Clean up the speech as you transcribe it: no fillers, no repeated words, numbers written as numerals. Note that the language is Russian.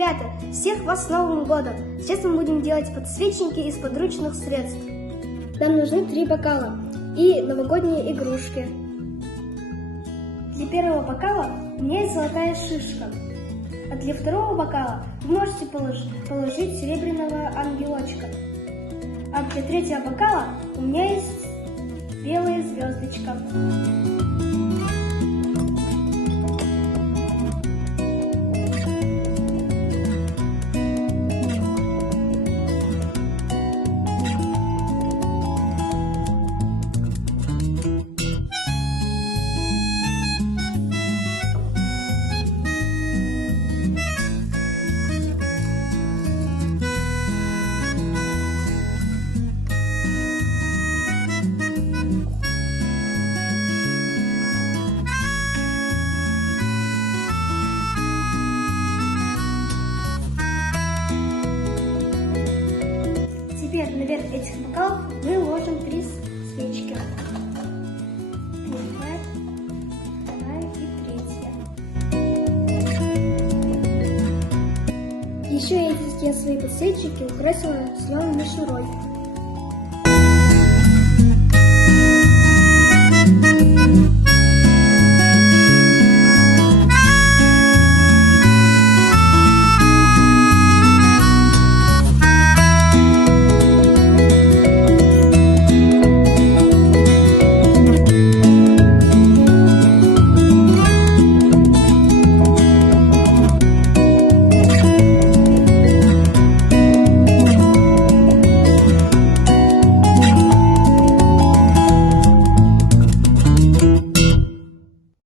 Ребята, всех вас с Новым годом! Сейчас мы будем делать подсвечники из подручных средств. Нам нужны 3 бокала и новогодние игрушки. Для первого бокала у меня есть золотая шишка, а для второго бокала вы можете положить серебряного ангелочка. А для третьего бокала у меня есть белая звездочка. Теперь наверх этих бокалов мы ложим 3 свечки. Первая, вторая и третья. Еще я свои подсвечники украсила зеленой мишурой.